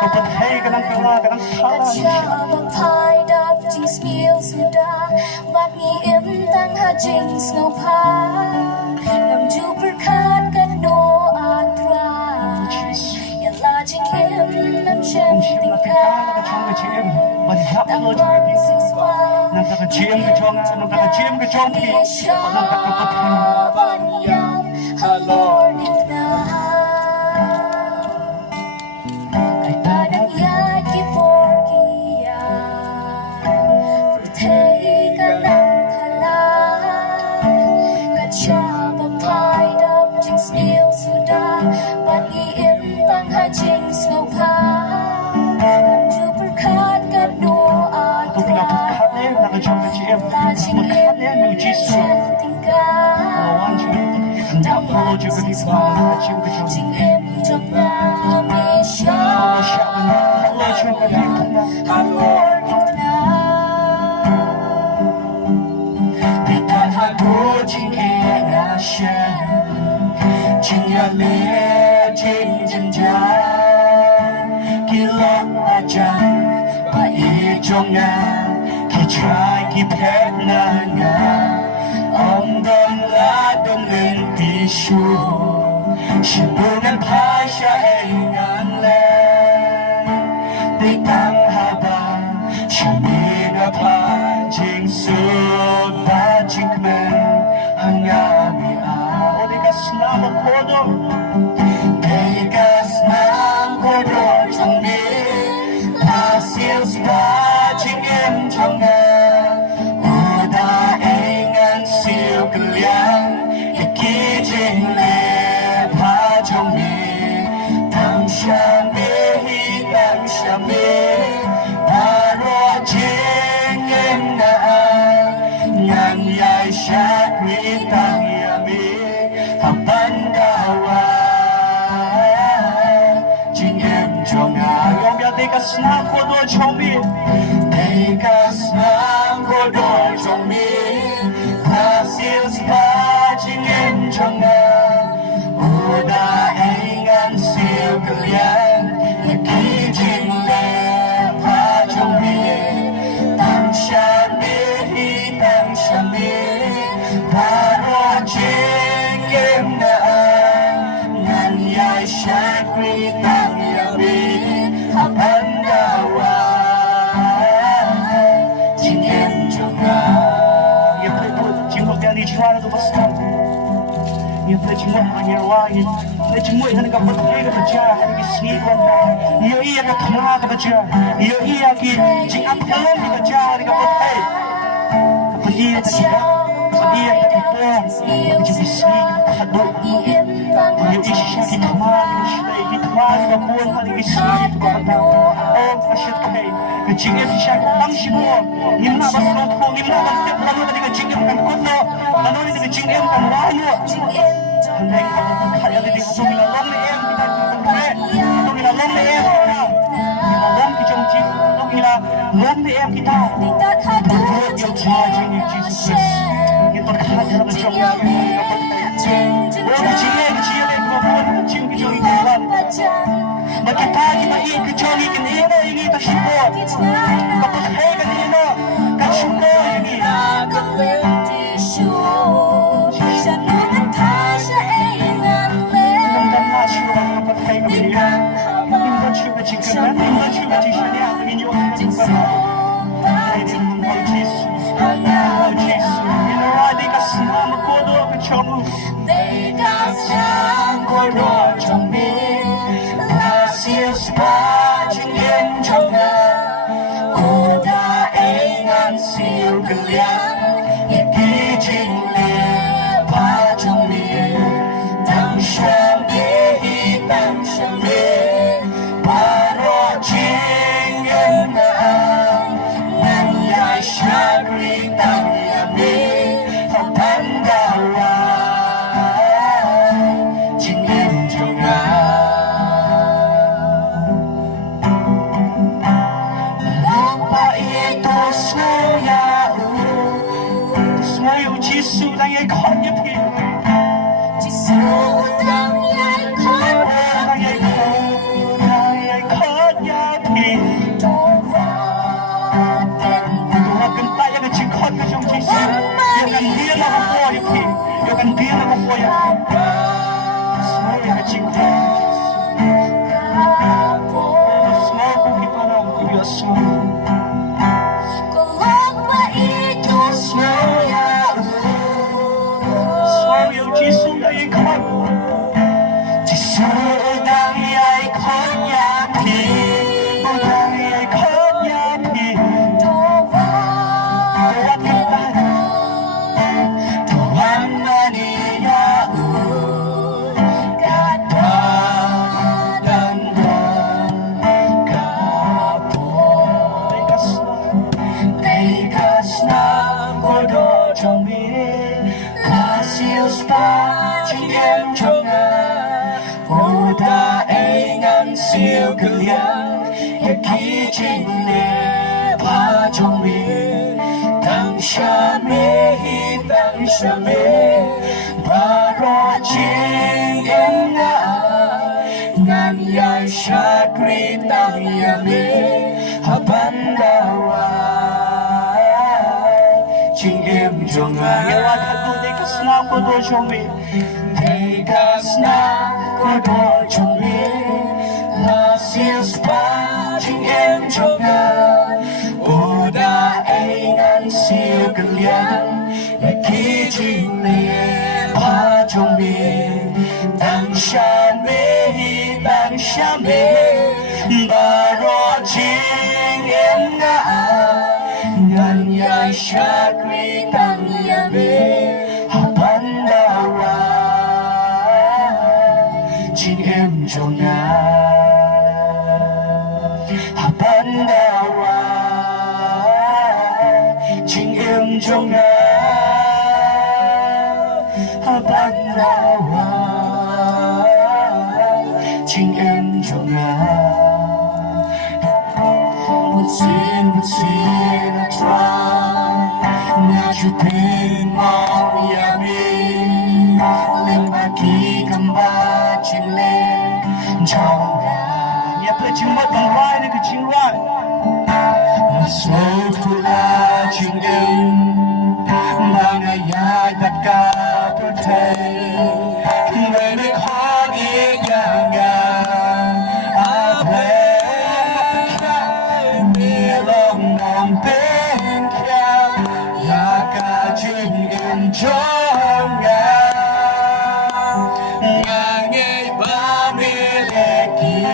có vật hay cái năng cái la cái năng sao Cả cha bằng phai đáp chính siêu sudah Bát nghi im tăng ha chính snow pa Nam ju berkat kan doa trai Yalah chính im nam shem tingkat mình hấp luôn cho cái tiếng nằm cái chiêm cái cho ngang nằm cái chiêm cái cho thì nằm cái vật hay Lord is now Kita đang nhai ki porkia Pertei ka nang thala Ka cha bang phai đáp chính siêu sudah Bát nghi im tăng ha chính snow pa Nam ju berkat ka doa tôi là vật khát đấy là cái cho cái chiêm vật khát đấy mình chỉ số hoàn全nhấp luôn cho cái tiếng là chiêm cái cho chính em trong nhà mi sha luôn cho cái tiếng Lord is now Vì ta hát đua chính em là shen chính là lẽ chính chân cha khi lót ta chân và ý trong ngà khi trái khi phép na ngà ông đông lá đông lên tí su chỉ buồn em phai xa em ngàn lệ để tăng hà ba chỉ mi na phai chính suốt ba chính men anh ngà mi a ô đi cái sna một cô đô để cái sna cô đô trong mi là siêu ba chính em trong ngà siêu cực liang để kỹ trình lệ phá trong mi tăng xa mê hi tăng xa mê ta rõ chính em na ngàn dài sát quý tăng ya mi học ban đào chính em cho ngà yong ya te ka snam ko do trong mi te ka snam ko do trong mi siêu spa chính em trong ngà Uda anh ngàn siêu cực liang Nhật ký trình lệ phá trong mi Tăng xa mi hi tăng xa mi Phá rõ chính em na ngàn dài xa quý tăng ya mi Hợp ấn đào chính em trong ngà đi try to stop you play chimo hanya wa you play chimo han ka pathe ka cha han ki sni wan na yo iya ka khama ka cha yo iya ki jing ap kalon ka cha ka pathe ka padi ka cha padi ka ki to ki ji sni ka do yo ishi ki khama ki khama ka buon han ki sni ka pathe oh ka shit kai ka jing e sha ka bang shi mo nim na ba so ko nim na ba te ka no ka jing e kan ko no ano ni ka jing e kan wa no Hãy subscribe cho kênh Ghiền Mì Gõ để không bỏ Ang bilang ako po yan. Sorry, haching ko. Small kung ito lang, kuyasan. Kulong ba ito small? Sorry, ang jisung na ikaw. Jisung na ikaw niya, siêu cực liang也已经烈怕中迷当下没当下没把若经验爱ngan yai shakri tang yami haban dawai ching em jong ai yawa thatu de kasna ko do chomi de kasna ko do chomi la sius pa ching em jong ai uda ai ngan siu kalian ya ki ching le pa jong mi tang shan me tang shan me ba ro ching em nga ngan yai shakri tang yame haban dawa ching em jong haban dawa ching em jong haban dawa ching em jong một xin try nhà chú tin mong ya mi lên ba kỳ cầm ba chim lên trong nhà nhà play chim mất bằng vai này cái chim vai một số thu la chim em mà ngày ai tất cả tôi thấy người được hát nhẹ nhàng trong nhà ngày ba mươi lệ kỳ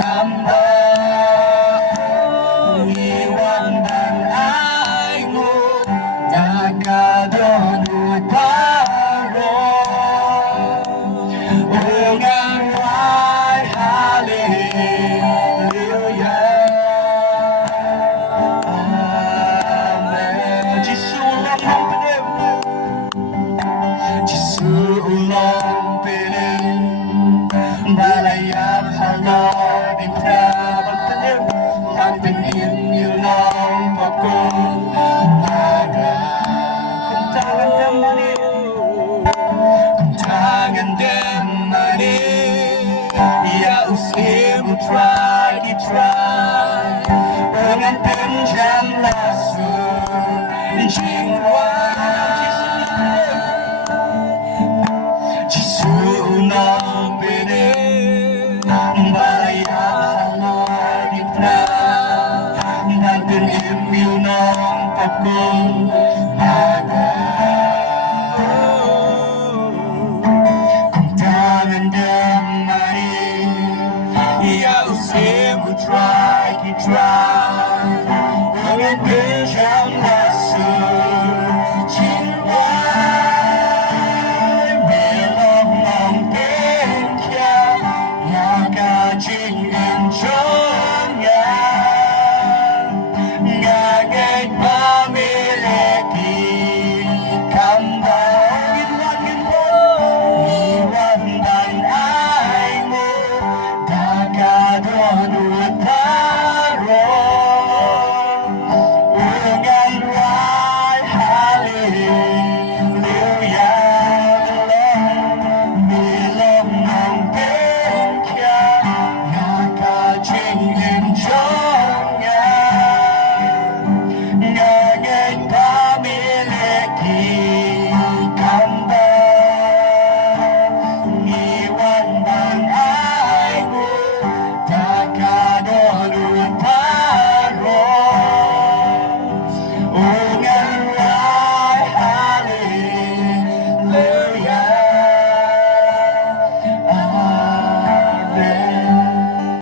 cảm ơn vì hoàn đàn ai ngô ta cả đôi đuôi ta rồi ngang ngoài hallelujah amen Jesus long pinin balayap halor din tabang talim ang pinin yung long pakong naga kuntangan damani kuntangan damani ya uslim try